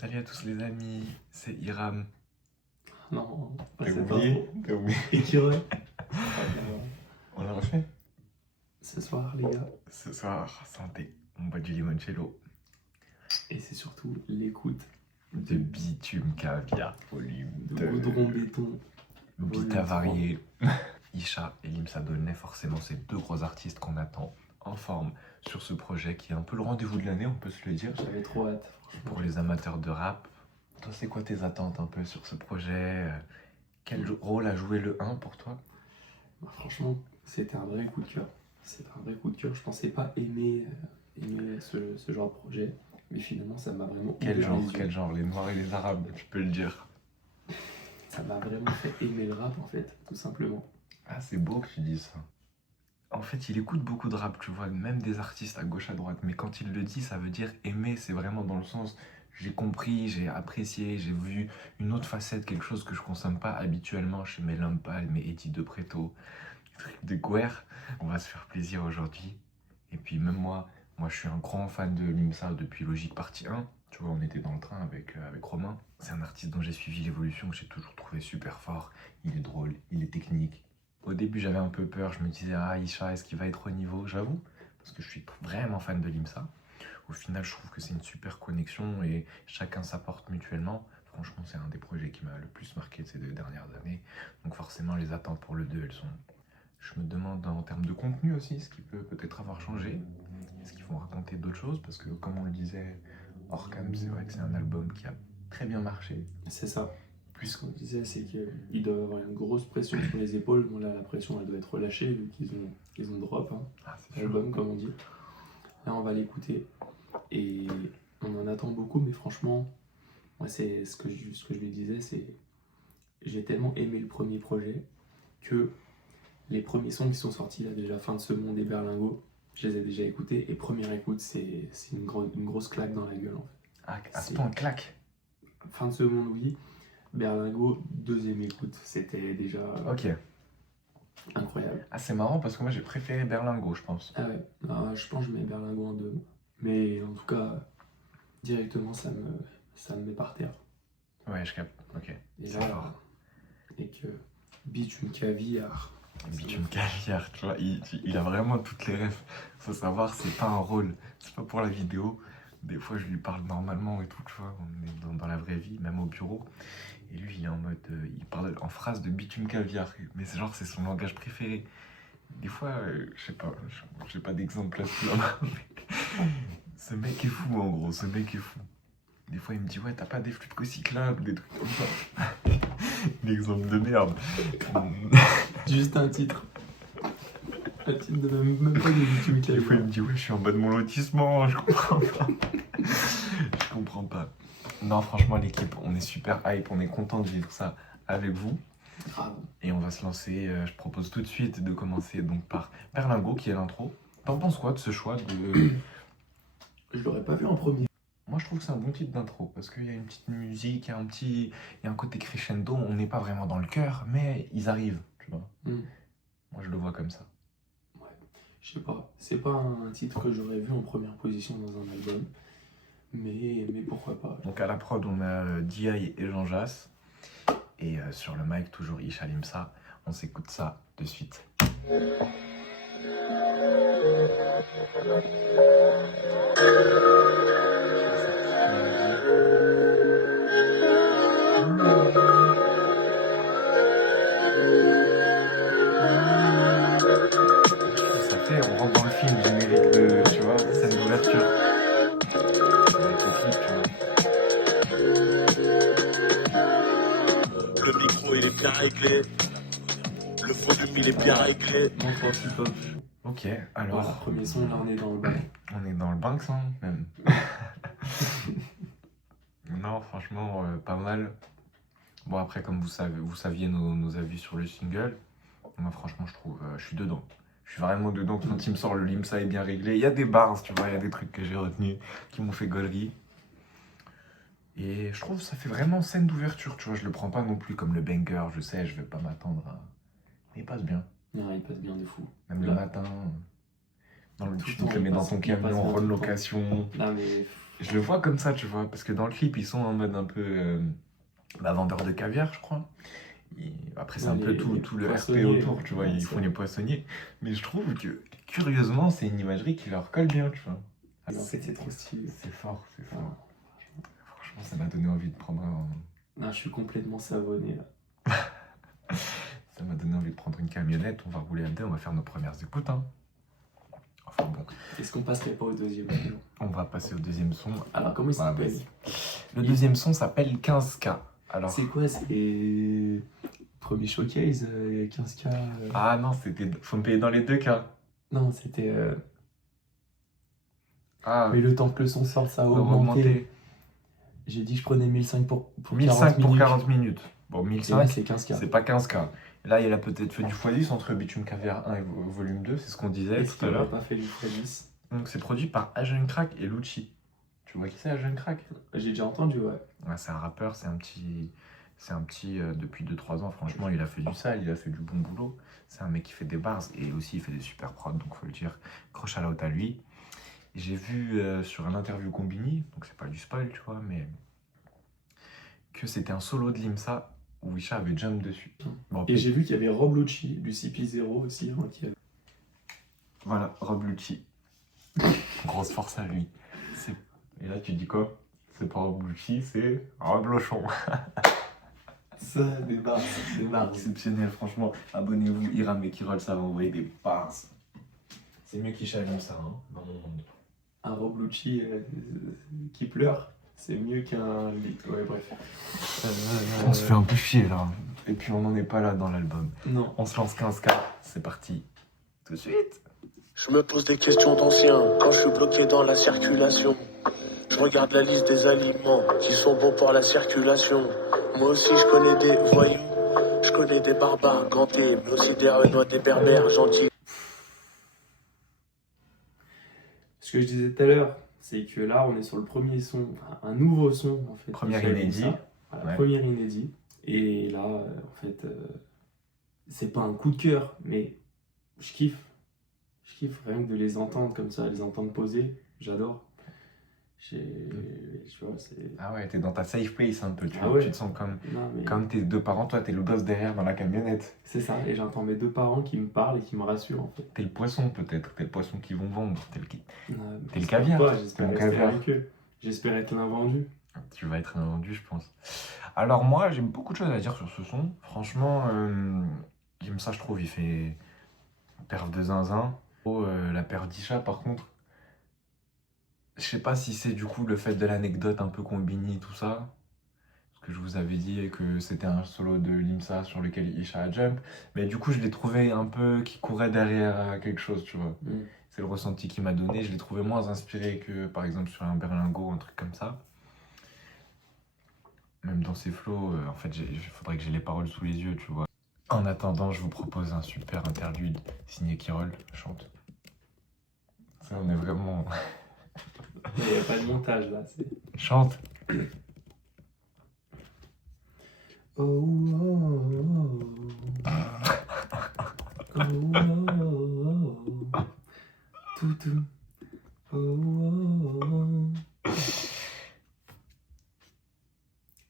Salut à tous les amis, c'est Hiram. Non, pas T'as cette oublié? intro. T'as oublié? Écureuil. On l'a refait? Ce soir, les gars. Ce soir, santé, on boit du limoncello. Et c'est surtout l'écoute De bitume caviar, volume de 2. Goudron Béton. Beat avarié. Isha et Limsa Dolnay, forcément, c'est deux gros artistes qu'on attend en forme sur ce projet qui est un peu le rendez-vous de l'année, on peut se le dire. J'avais trop hâte, franchement. Pour les amateurs de rap, toi, c'est quoi tes attentes un peu sur ce projet? Quel rôle a joué le 1 pour toi? Bah, franchement, c'était un vrai coup de cœur. C'était un vrai coup de cœur. Je pensais pas aimer ce genre de projet. Mais finalement, ça m'a vraiment Quel ouvert les yeux. Quel genre? Les Noirs et les Arabes, tu peux le dire. Ça m'a vraiment fait aimer le rap, en fait, tout simplement. Ah, c'est beau que tu dises ça. En fait, il écoute beaucoup de rap, tu vois, même des artistes à gauche, à droite. Mais quand il le dit, ça veut dire aimer, c'est vraiment dans le sens, j'ai compris, j'ai apprécié, j'ai vu une autre facette, quelque chose que je consomme pas habituellement chez mes Lampal, mes Eddie de Preto, des trucs de Guerre. On va se faire plaisir aujourd'hui. Et puis même moi je suis un grand fan de Limsa depuis Logique partie 1. Tu vois, on était dans le train avec Romain. C'est un artiste dont j'ai suivi l'évolution, que j'ai toujours trouvé super fort. Il est drôle, il est technique. Au début, j'avais un peu peur. Je me disais, ah, Isha, est-ce qu'il va être au niveau? J'avoue, parce que je suis vraiment fan de Limsa. Au final, je trouve que c'est une super connexion et chacun s'apporte mutuellement. Franchement, c'est un des projets qui m'a le plus marqué de ces 2 dernières années. Donc forcément, les attentes pour le 2, elles sont... Je me demande en termes de contenu aussi, ce qui peut peut-être avoir changé. Est-ce qu'ils vont raconter d'autres choses? Parce que comme on le disait hors cam, c'est vrai que c'est un album qui a très bien marché. C'est ça. Plus Ce qu'on disait, c'est qu'ils doivent avoir une grosse pression sur les épaules. Bon, là, la pression, elle doit être relâchée, vu qu'ils ont drop, hein, Ah, c'est sûr. l'album, comme on dit. Là, on va l'écouter. Et on en attend beaucoup, mais franchement, moi, c'est ce que je lui disais, c'est... J'ai tellement aimé le premier projet que les premiers sons qui sont sortis, là, déjà Fin de ce monde et Berlingot, je les ai déjà écoutés. Et première écoute, c'est une grosse claque dans la gueule, en fait. Ah, à ce point, claque. Fin de ce monde, oui. Berlingot, deuxième écoute, c'était déjà Ok. incroyable. Ah, c'est marrant parce que moi j'ai préféré Berlingot, je pense. Ah ouais, ah, je pense que je mets Berlingot en 2. Mais en tout cas, directement, ça me met par terre. Ouais, je capte. Ok. Et C'est là, fort. et que bitume caviar. Bitume caviar, tu vois, il a vraiment toutes les refs. Faut savoir, c'est pas un rôle, c'est pas pour la vidéo. Des fois, je lui parle normalement et tout, tu vois, on est dans la vraie vie, même au bureau. Et lui, il est en mode, il parle en phrase de bitume caviar, mais c'est genre, c'est son langage préféré. Des fois, je sais pas, j'ai pas d'exemple là-dessus. Ce mec est fou, en gros, ce mec est fou. Des fois, il me dit, ouais, t'as pas des flûtes co-cyclables, des trucs comme ça. L'exemple de merde. Juste un titre. Un titre de même pas de bitume Des fois, il caviar. me dit, ouais, je suis en bas de mon lotissement, je comprends pas. Je comprends pas. Non, franchement, l'équipe, on est super hype, on est content de vivre ça avec vous. Grave. Et on va se lancer, je propose tout de suite de commencer donc par Berlingot, qui est l'intro. T'en penses quoi de ce choix de... Je l'aurais pas vu en premier. Moi, je trouve que c'est un bon titre d'intro, parce qu'il y a une petite musique, il y a un côté crescendo, on n'est pas vraiment dans le cœur, mais ils arrivent, tu vois. Moi, je le vois comme ça. Ouais, je sais pas. C'est pas un titre que j'aurais vu en première position dans un album. Mais pourquoi pas. Donc à la prod, on a D.I. et Jean Jass. Et sur le mic, toujours Isha Limsa. On s'écoute ça de suite. Ça fait, on rentre dans le film, générique de, tu vois, scène d'ouverture. Avec le clip, tu vois. Le micro il est bien réglé, le volume il est bien réglé. Montre un petit peu. Ok, Voilà, alors, premier son, là on est dans le bain. on est dans le Banks, hein, même. Non, franchement, pas mal. Bon, après, comme vous saviez nos avis sur le single, moi, franchement, je trouve, je suis dedans. Je suis vraiment dedans. Quand il me sort le Limsa est bien réglé, il y a des bars, tu vois, il y a des trucs que j'ai retenus qui m'ont fait gaulerie. Et je trouve que ça fait vraiment scène d'ouverture, tu vois. Je le prends pas non plus comme le banger, je sais, je vais pas m'attendre à... Mais il passe bien. Non, il passe bien de fou. Même le matin, tu Tout le te temps, le mets il dans passe- ton il passe camion, bien en tout le temps. location. Non mais Je le vois comme ça, tu vois, parce que dans le clip, ils sont en mode un peu vendeur de caviar, je crois. Après, c'est Ouais, un peu les tout le RP poissonniers, autour, tu vois, ouais, ils c'est font vrai. les poissonniers. Mais je trouve que, curieusement, c'est une imagerie qui leur colle bien, tu vois. Ah, Mais en fait, c'est trop stylé. c'est fort, c'est Ah, fort. Franchement, ça m'a donné envie de prendre non, je suis complètement savonné là. Ça m'a donné envie de prendre une camionnette, on va rouler à deux, on va faire nos premières écoutes, hein. Enfin bon, Est-ce qu'on passerait pas au deuxième son? on va passer au deuxième son. Alors, comment il Bah, s'appelle? vas-y. Le deuxième son s'appelle 15K. Alors, C'est quoi? C'est premier showcase 15K. ah non, c'était. Faut me payer dans les deux cas. Non, c'était. Ah, Mais le temps que le son sorte, ça a faut augmenté. remonter. J'ai dit que je prenais 1005 pour 1005 40 pour minutes. 40 minutes. Bon, Et là, 1005, c'est 15K. c'est pas 15K. Là, il a peut-être fait du x10 entre Bitume Caviar 1 et Volume 2, c'est ce qu'on disait Est-ce tout à qu'il l'heure. aurait pas fait du x10? Donc, c'est produit par Agent Crack et Lucci. Tu vois qui c'est, Agent Crack? J'ai déjà entendu, ouais. Ouais, c'est un rappeur, c'est un petit. Depuis 2-3 ans, franchement, il a fait du sale, il a fait du bon boulot. C'est un mec qui fait des bars et aussi il fait des super prods, donc faut le dire. Gros shout-out à lui. J'ai vu sur un interview Combini, donc c'est pas du spoil, tu vois, mais que c'était un solo de Limsa où Isha avait jump dessus. Bon, Et j'ai vu qu'il y avait Rob Lucci du CP0 aussi. Hein, qui avait... voilà, Rob Lucci. Grosse force à lui. Et là, tu dis quoi? C'est pas Rob Lucci, c'est Rob Lochon. Ça, des bars, des bars. Exceptionnel, franchement. Abonnez-vous, Iram et Kirol, ça va envoyer des bars. C'est mieux qu'Isha Limsa, hein, dans mon monde. Un Rob Lucci qui pleure, c'est mieux qu'un lit. Ouais, bref. On se fait un peu chier là. Et puis on n'en est pas là dans l'album. Non. On se lance 15K, c'est parti. Tout de suite. Je me pose des questions d'anciens quand je suis bloqué dans la circulation. Je regarde la liste des aliments qui sont bons pour la circulation. Moi aussi je connais des voyous, je connais des barbares gantés, mais aussi des renois, des berbères gentils. Ce que je disais tout à l'heure, c'est que là, on est sur le premier son, enfin, un nouveau son en fait. Première Michel inédit. Limsa. Voilà, Ouais. première inédit. Et là, en fait, c'est pas un coup de cœur, mais je kiffe. Je kiffe rien que de les entendre comme ça, les entendre poser. J'adore. Tu vois, c'est. Ah ouais, t'es dans ta safe place un peu, tu Ah vois. ouais. Tu te sens Non, mais comme tes deux parents, toi t'es le gosse derrière dans la camionnette. c'est ça. Et j'entends mes deux parents qui me parlent et qui me rassurent en fait. T'es le poisson peut-être, t'es le poisson qu'ils vont vendre. Non, T'es le j'espère caviar. pas, T'es j'espère mon rester caviar. avec eux. J'espère être l'invendu. Tu vas être un vendu, je pense. Alors moi, j'ai beaucoup de choses à dire sur ce son. Franchement, Limsa, je trouve, il fait perf de zinzin. Oh, la perf d'Isha, par contre, je sais pas si c'est du coup le fait de l'anecdote un peu combini, tout ça. Parce que je vous avais dit que c'était un solo de Limsa sur lequel Isha a jump. Mais du coup, je l'ai trouvé un peu qui courait derrière quelque chose, tu vois. Mm. C'est le ressenti qu'il m'a donné. Je l'ai trouvé moins inspiré que par exemple sur un Berlingot ou un truc comme ça. Même dans ses flows, en fait, il faudrait que j'ai les paroles sous les yeux, tu vois. En attendant, je vous propose un super interlude signé Kirol, chante. Ça, on est vraiment. Il n'y a pas de montage là. Chante. Oh, oh, oh, oh. Oh, oh, oh. Toutou. Oh, oh, oh.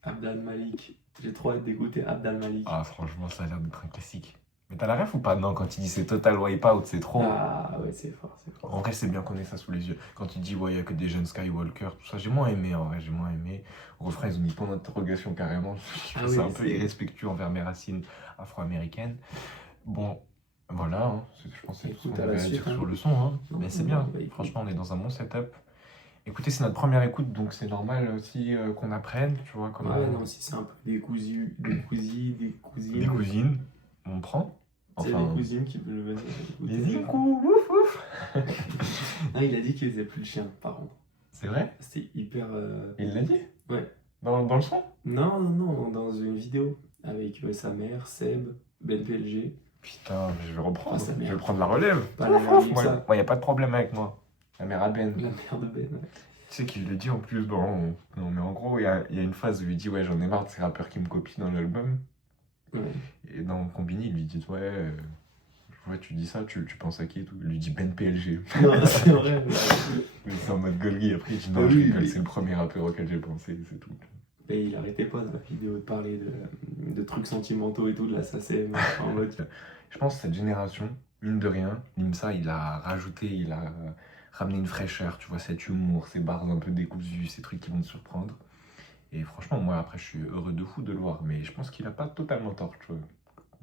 Abdel Malik. J'ai trop hâte d'écouter Abdel Malik. Ah, franchement, ça a l'air d'être un classique. Mais t'as la ref ou pas? Non, quand il dit c'est total wipeout, c'est trop. Ah ouais, c'est fort, c'est fort. En vrai, c'est bien qu'on ait ça sous les yeux. Quand il dit, ouais, il y a que des jeunes Skywalker, tout ça, j'ai moins aimé, en vrai, j'ai moins aimé. Au refrain, ils ont mis point d'interrogation carrément. Je trouve Ah ça oui, un peu c'est- irrespectueux envers mes racines afro-américaines. Bon, voilà, hein, je pense que c'est tout ce Écoute, qu'on à la avait à suite, dire hein. sur le son. Hein. Non, Mais c'est non, bien, bah, écoute. franchement, on est dans un bon setup. Écoutez, c'est notre première écoute, donc c'est normal aussi qu'on apprenne, tu vois, comment... Ouais, non, si c'est un peu des cousines. Des cousines, on prend. C'est Enfin, des cousines qui veulent venir écouter. les incous, ouf, ouf. Non, il a dit qu'il faisait plus le chien, par contre. C'est vrai? C'était hyper. Il l'a dit? Ouais. Dans le son? Non, dans une vidéo avec sa mère, Seb, Ben PLG. Putain, je vais reprendre, Ah, sa je mère. vais prendre la relève. Pas la mère Moi, Limsa. y a pas de problème avec moi. La mère à Ben. La mère de Ben. Ouais. Tu sais qu'il le dit en plus dans... Non mais en gros, il y a une phase où il dit ouais j'en ai marre de ces rappeurs qui me copient dans l'album. Ouais. Et dans Combini, il lui dit ouais, je vois, tu dis ça, tu penses à qui et tout? Il lui dit Ben PLG. Non, c'est vrai. Mais c'est en mode Golgi, après il dit non, Ah je oui, rigole, oui. c'est le premier rappeur auquel j'ai pensé, c'est tout. Et il arrêtait pas dans la vidéo de parler de trucs sentimentaux et tout, de la SACEM, en mode. Je pense que cette génération, mine de rien, Limsa, il a rajouté, il a ramené une fraîcheur, tu vois, cet humour, ces barres un peu décousues, ces trucs qui vont te surprendre. Et franchement, moi, après, je suis heureux de fou de le voir, mais je pense qu'il a pas totalement tort, tu vois.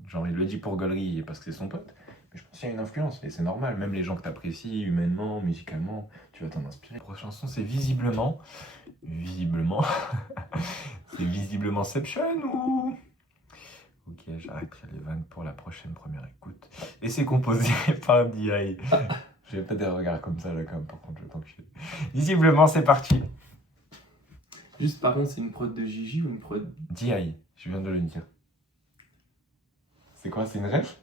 Genre, il le dit pour Golgi parce que c'est son pote, mais je pense qu'il y a une influence, et c'est normal. Même les gens que t'apprécies, humainement, musicalement, tu vas t'en inspirer. La prochaine chanson, c'est Visiblement. C'est Visiblement Seption ou... Ok, j'arrêterai les vannes pour la prochaine première écoute. Et c'est composé par D.I. J'ai pas des regards comme ça là, quand même, par contre, je vais t'enculer. Visiblement, c'est parti. Juste par contre, c'est une prod de Gigi ou une prod. D.I. Je viens de le dire. C'est quoi, c'est une ref?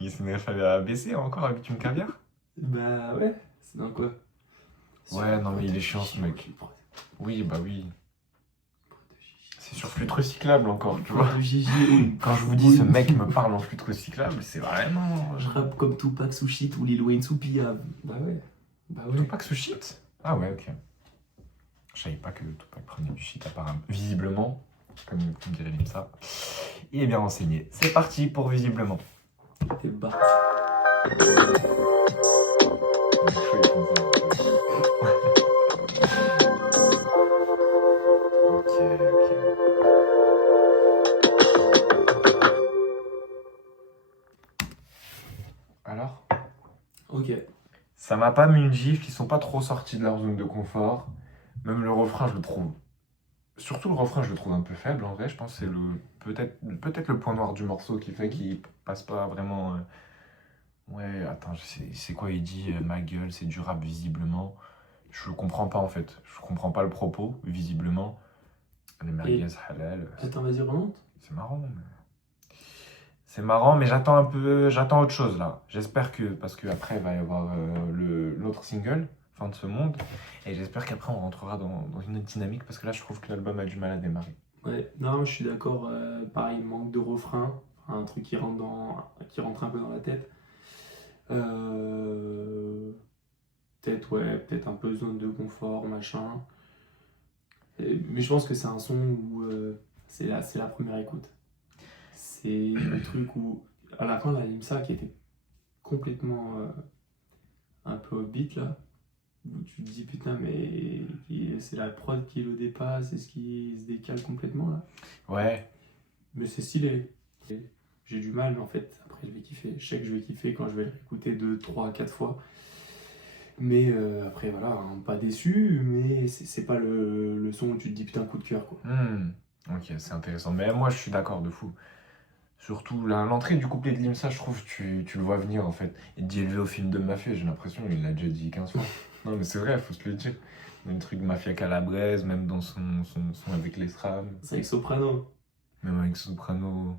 C'est une ref à ABC encore avec Bitume Caviar? Bah ouais, c'est dans quoi? Ouais, non mais il est chiant ce mec. Oui, bah oui. C'est sur flûte recyclable encore, tu vois. Prod de Gigi, oui. Quand je vous dis ce mec me parle en flûte recyclable, c'est vraiment... Je rappe comme Tupac sous shit ou Lil Wayne sous Pia. Bah ouais. Bah ouais. Tupac sous shit? Ah ouais, ok. Je savais pas que Tupac prenait du shit apparemment. Visiblement, comme dirait Limsa. Il est bien renseigné. C'est parti pour Visiblement. T'es barre. Ok. Alors? Ok. Ça m'a pas mis une gifle, ils sont pas trop sortis de leur zone de confort. Même le refrain, je le trouve. Surtout le refrain, je le trouve un peu faible en vrai. Je pense que c'est peut-être le point noir du morceau qui fait qu'il passe pas vraiment. Ouais, attends, c'est quoi il dit ma gueule, c'est du rap visiblement. Je comprends pas en fait. Je comprends pas le propos, visiblement. Les merguez halal. Attends, vas-y, remonte. C'est marrant. C'est marrant, mais j'attends autre chose là. J'espère que, parce qu'après il va y avoir l'autre single, Fin de ce monde, et j'espère qu'après on rentrera dans une autre dynamique, parce que là je trouve que l'album a du mal à démarrer. Ouais, non, je suis d'accord. Pareil, manque de refrain. Un truc qui rentre un peu dans la tête. Peut-être un peu zone de confort, machin. Mais je pense que c'est un son où c'est la première écoute. C'est le truc où, à la fin, la Limsa qui était complètement un peu upbeat là, où tu te dis putain, mais c'est la prod qui le dépasse, c'est ce qui se décale complètement là. Ouais. Mais c'est stylé. J'ai du mal, mais en fait, après je vais kiffer. Je sais que je vais kiffer quand je vais le réécouter 2, 3, 4 fois. Mais après, voilà, hein, pas déçu, mais c'est pas le son où tu te dis putain, coup de cœur quoi. Ok, c'est intéressant. Mais moi je suis d'accord de fou. Surtout l'entrée du couplet de Limsa, je trouve, tu le vois venir en fait. Il dit élevé au film de Mafia, j'ai l'impression, il l'a déjà dit 15 fois. Non mais c'est vrai, faut se le dire. Le truc Mafia Calabrese, même dans son avec les SRAM. C'est avec Soprano. Même avec Soprano.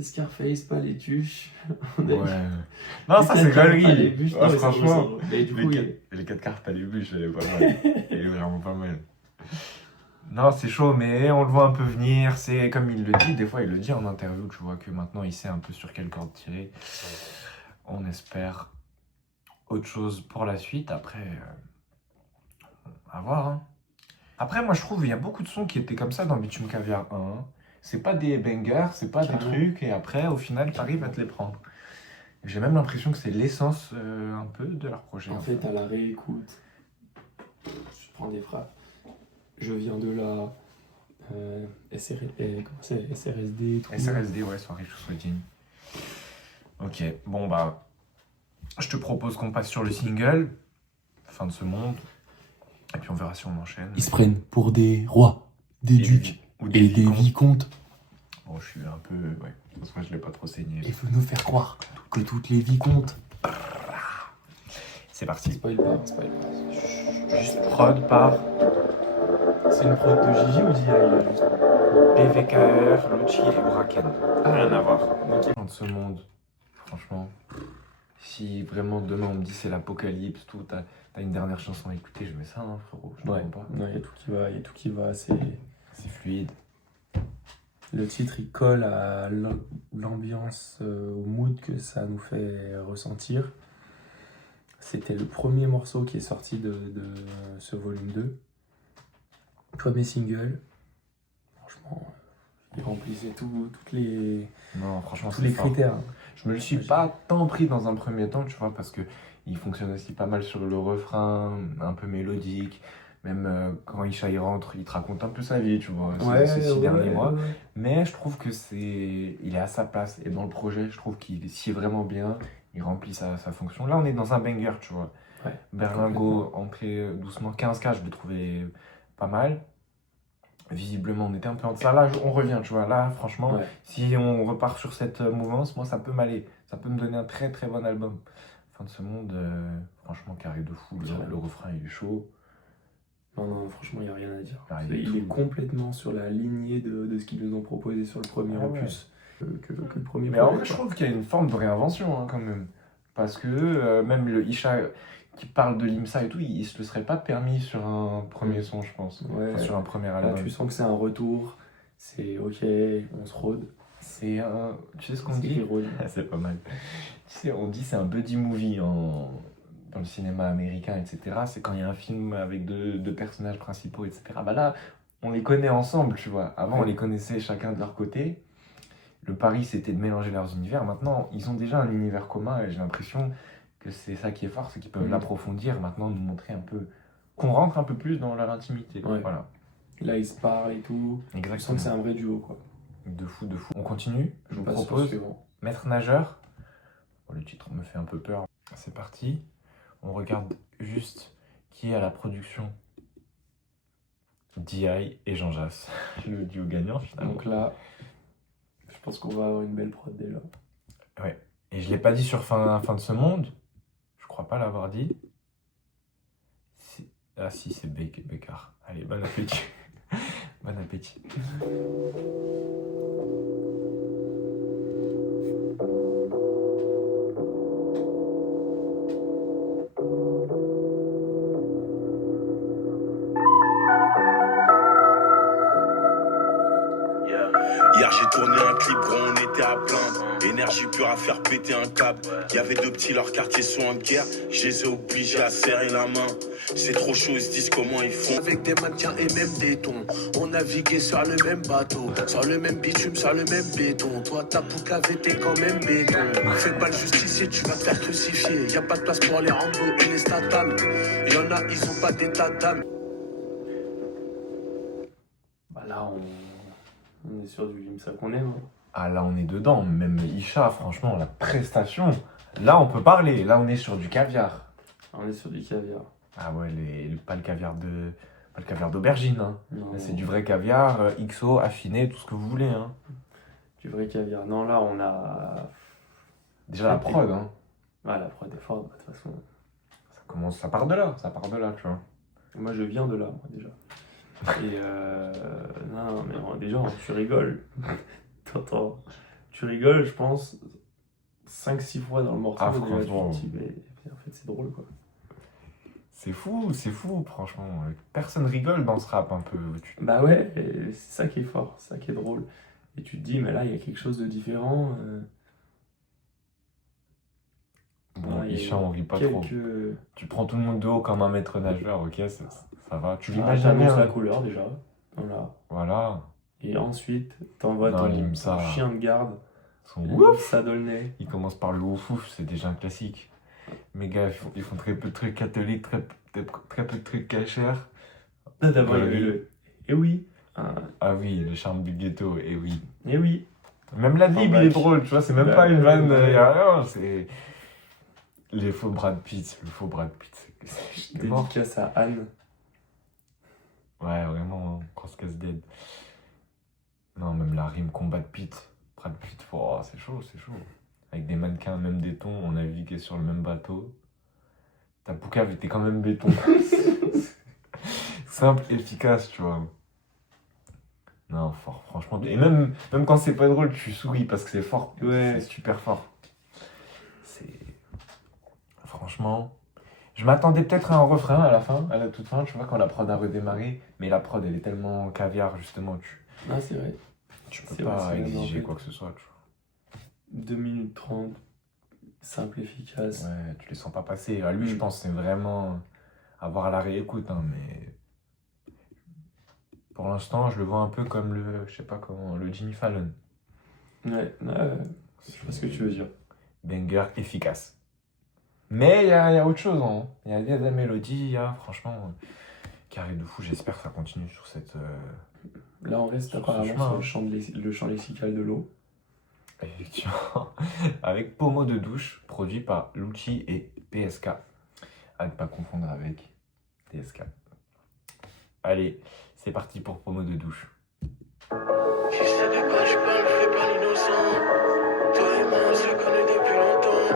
Scarface, pas les tuches. Ouais. Non, ça c'est galerie. Ouais, Franchement, mais du coup, les 4 cartes, pas les bûches, elle est pas mal. Elle est vraiment pas mal. Non, c'est chaud, mais on le voit un peu venir. C'est comme il le dit, des fois il le dit en interview, tu vois que maintenant il sait un peu sur quelle corde tirer. On espère autre chose pour la suite. Après, à voir. Hein. Après, moi je trouve qu'il y a beaucoup de sons qui étaient comme ça dans Bitume Caviar 1. Hein. C'est pas des bangers, c'est pas des trucs, et après, au final, t'arrives à te les prendre. J'ai même l'impression que c'est l'essence un peu de leur projet. En fait, à la réécoute, je prends des phrases. Je viens de là. SRSD. Tout SRSD, ouais, soirée chou soit digne. Ok, bon bah, je te propose qu'on passe sur le single, Fin de ce monde, et puis on verra si on enchaîne. Ils se prennent pour des rois, des ducs ou et des vicomtes. Bon, je suis un peu, ouais, parce que moi je l'ai pas trop saigné. Et veut nous faire croire que toutes les vies comptent. C'est parti. Spoil pas. Juste prod par C'est une prod de Gigi ou d'IA? BVKR, Lucci et Braken. Rien à voir. Fin de ce monde, franchement, si vraiment demain on me dit c'est l'apocalypse, tout, t'as une dernière chanson à écouter, je mets ça, hein, frérot. Je Ouais, comprends pas. non, il y a tout qui va, c'est C'est fluide. Le titre, il colle à l'ambiance, au mood que ça nous fait ressentir. C'était le premier morceau qui est sorti de ce volume 2. Premier single. Franchement, il remplissait toutes les, Non, franchement, tous c'est les fort. critères. Je me le suis pas tant pris dans un premier temps, tu vois, parce que il fonctionne aussi pas mal sur le refrain, un peu mélodique. Même quand Isha y rentre, il te raconte un peu sa vie, tu vois, ces 6 derniers mois. Ouais. Mais je trouve que il est à sa place. Et dans le projet, je trouve qu'il s'y est vraiment bien. Il remplit sa fonction. Là, on est dans un banger, tu vois. Ouais, Berlingot, entré doucement, 15K, je l'ai trouvé pas mal. Visiblement, on était un peu en deçà. Là, on revient, tu vois. Là, franchement, Ouais. si on repart sur cette mouvance, moi, ça peut m'aller. Ça peut me donner un très très bon album. Fin de ce monde, franchement, carré de fou. Le refrain, il est chaud. Non, franchement, il n'y a rien à dire. Il est complètement sur la lignée de ce qu'ils nous ont proposé sur le premier opus que le premier Mais en projet, vrai, je quoi. trouve qu'il y a une forme de réinvention, hein, quand même. Parce que même le Isha qui parle de l'IMSA et tout, il se le serait pas permis sur un premier son, je pense. Ouais. Enfin, sur un premier Là, album. tu sens que c'est un retour. C'est ok, on se rôde. C'est un... Tu sais ce qu'on C'est dit? ironique. C'est pas mal. Tu sais, on dit c'est un buddy movie dans le cinéma américain, etc. C'est quand il y a un film avec deux personnages principaux, etc. Bah là, on les connaît ensemble, tu vois. Avant, on les connaissait chacun de leur côté. Le pari, c'était de mélanger leurs univers. Maintenant, ils ont déjà un univers commun et j'ai l'impression que c'est ça qui est fort, c'est qu'ils peuvent l'approfondir, maintenant nous montrer un peu, qu'on rentre un peu plus dans leur intimité. Ouais. Voilà. Là, ils se parlent et tout. Je sens Exactement. que c'est un vrai duo, quoi. De fou. On continue. Je vous passe au propose suivant. Maître Nageur. Bon, le titre me fait un peu peur. C'est parti. On regarde juste qui est à la production. DI et Jean Jass. Le duo gagnant finalement. Donc là, je pense qu'on va avoir une belle prod déjà. Ouais. Et je l'ai pas dit sur fin de ce monde. Je crois pas l'avoir dit. Ah si, c'est Bécard. Allez, bon appétit. Bon appétit. Hier j'ai tourné un clip, gros on était à plaindre. Énergie pure à faire péter un câble. Y'avait 2 petits, leurs quartiers sont en guerre. Je les ai obligés à serrer la main. C'est trop chaud, ils se disent comment ils font. Avec des mannequins et même des tons. On naviguait sur le même bateau. Sur le même bitume, sur le même béton. Toi ta poucave t'es quand même béton. Fais pas le justicier, tu vas te faire crucifier. Y'a pas de place pour les Rambo et les Statham. Y'en a, ils ont pas d'état d'âme. Bah là, on est sur du Limsa qu'on aime. Hein. Ah là on est dedans, même Isha, franchement, la prestation. Là on peut parler, là on est sur du caviar. On est sur du caviar. Ah ouais, pas le caviar d'aubergine. Hein. Non, Là, c'est du vrai caviar, XO, affiné, tout ce que vous voulez. Hein. du vrai caviar. Non, là, on a... Déjà la prod, hein. Ah, la prod est forte, de toute façon. Ça part de là, tu vois. Moi, je viens de là, moi, déjà. Et non, mais déjà, tu rigoles. T'entends, tu rigoles, je pense, 5-6 fois dans le morceau. Ah, déjà, franchement. tu te dis, mais en fait, c'est drôle, quoi. C'est fou, franchement. Personne rigole dans ce rap un peu. Bah ouais, et c'est ça qui est fort, c'est ça qui est drôle. Et tu te dis, mais là, il y a quelque chose de différent. Bon, Ouais, Isha, on rit pas trop. Tu prends tout le monde de haut comme un maître nageur, ok, ça va. Tu l'imagines T'annonces bien. la couleur, déjà. Voilà. Et ensuite, t'envoies Non, ton Limsa. chien de garde. Son Ça Dolnay. Il commence par le ouf ouf, c'est déjà un classique. Mes gars, ils font très peu de trucs catholiques, très peu de trucs cachers. Là, d'abord, il y avait le. Eh oui. Ah oui, le charme du ghetto, et oui. Eh oui. Même la Bible, il est drôle, tu vois, c'est même Bah, pas une vanne, ouais. y a rien, c'est... Les faux Brad Pitt, le faux Brad Pitt, c'est mort. Dédicace à Anne. Ouais, vraiment, grosse casse dead. Non, même la rime combat de Pitt, Brad Pitt, oh, c'est chaud. Avec des mannequins, même des tons, on naviguait sur le même bateau. Ta poucave était quand même béton. Simple, efficace, tu vois. Non, fort, franchement. Et même quand c'est pas drôle, tu souris parce que c'est fort. Ouais. C'est super fort. Franchement, je m'attendais peut-être à un refrain à la fin, à la toute fin, tu vois, quand la prod a redémarré. Mais la prod, elle est tellement caviar, justement. Ah, c'est vrai. Tu peux C'est vrai, pas c'est vraiment exiger fait. quoi que ce soit, tu 2 minutes 30, simple, efficace. vois. Ouais, tu les sens pas passer. À lui, je Mm. pense que c'est vraiment avoir à la réécoute, hein, mais pour l'instant, je le vois un peu comme je sais pas comment, le Jimmy Fallon. Ouais, je vois ce que tu veux dire. Banger efficace. Mais il y a autre chose, hein. Il y a des mélodies, franchement, carré de fou. J'espère que ça continue sur cette. Là, on reste Sur ce apparemment chemin, sur hein. le champ lexical de l'eau. Effectivement. Avec Pommeau de douche, produit par Lucci et PSK. À ne pas confondre avec TSK. Allez, c'est parti pour Pommeau de douche. Si c'est de quoi je parle, fais pas l'innocent. Toi et moi, on se connaît depuis longtemps.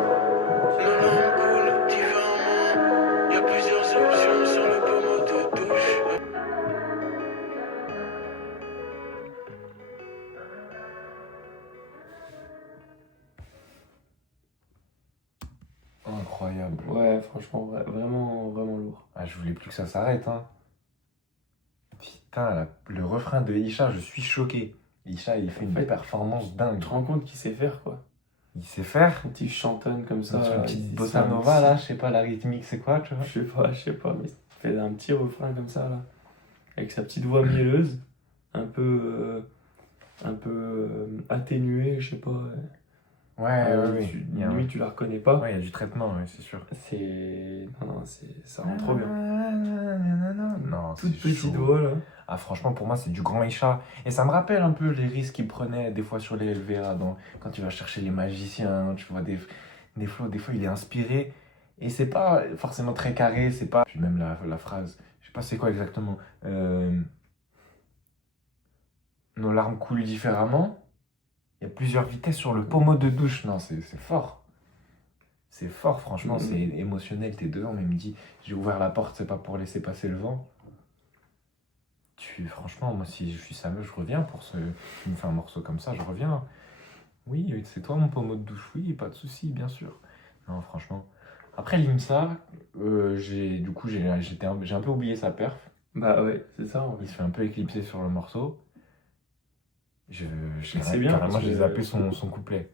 Nos larmes coulent différemment. Y a plusieurs options sur le pommeau de douche. Incroyable. Ouais, franchement, vraiment, vraiment lourd. Ah, je voulais plus que ça s'arrête, hein. Putain, le refrain de Isha, je suis choqué. Isha, il fait En une fait, performance dingue. Tu te rends compte qu'il sait faire, quoi. Il sait faire. Quand il chantonne comme ça. Sur une petite il bossa fait nova, là, je sais pas, la rythmique, c'est quoi, tu vois? Je sais pas, mais il fait un petit refrain comme ça, là. Avec sa petite voix mielleuse, un peu atténuée, je sais pas. Ouais, ouais. Il y a Limite, tu la reconnais pas. ouais, il y a du traitement, ouais, c'est sûr. Non, ça rend trop bien. Non, Toute c'est petite chaud. voix, là. Ah, franchement, pour moi, c'est du grand Isha. Et ça me rappelle un peu les risques qu'il prenait des fois sur les LVA, quand tu vas chercher les magiciens, tu vois des flows, des fois il est inspiré. Et c'est pas forcément très carré, c'est pas. Puis même la phrase, je sais pas c'est quoi exactement. Nos larmes coulent différemment. Il y a plusieurs vitesses sur le pommeau de douche. Non, c'est fort. C'est fort, franchement, Mhm. c'est émotionnel. T'es dedans, mais il me dit j'ai ouvert la porte, c'est pas pour laisser passer le vent. Franchement, moi, si je suis Samuel, je reviens pour ce. Tu me fais un morceau comme ça, je reviens. Oui, c'est toi mon pommeau de douche, oui, pas de souci, bien sûr. Non, franchement. Après Limsa, j'ai un peu oublié sa perf. Bah ouais, c'est ça. En Il fait. se fait un peu éclipser sur le morceau. C'est bien, Carrément, parce j'ai que- zappé son couplet.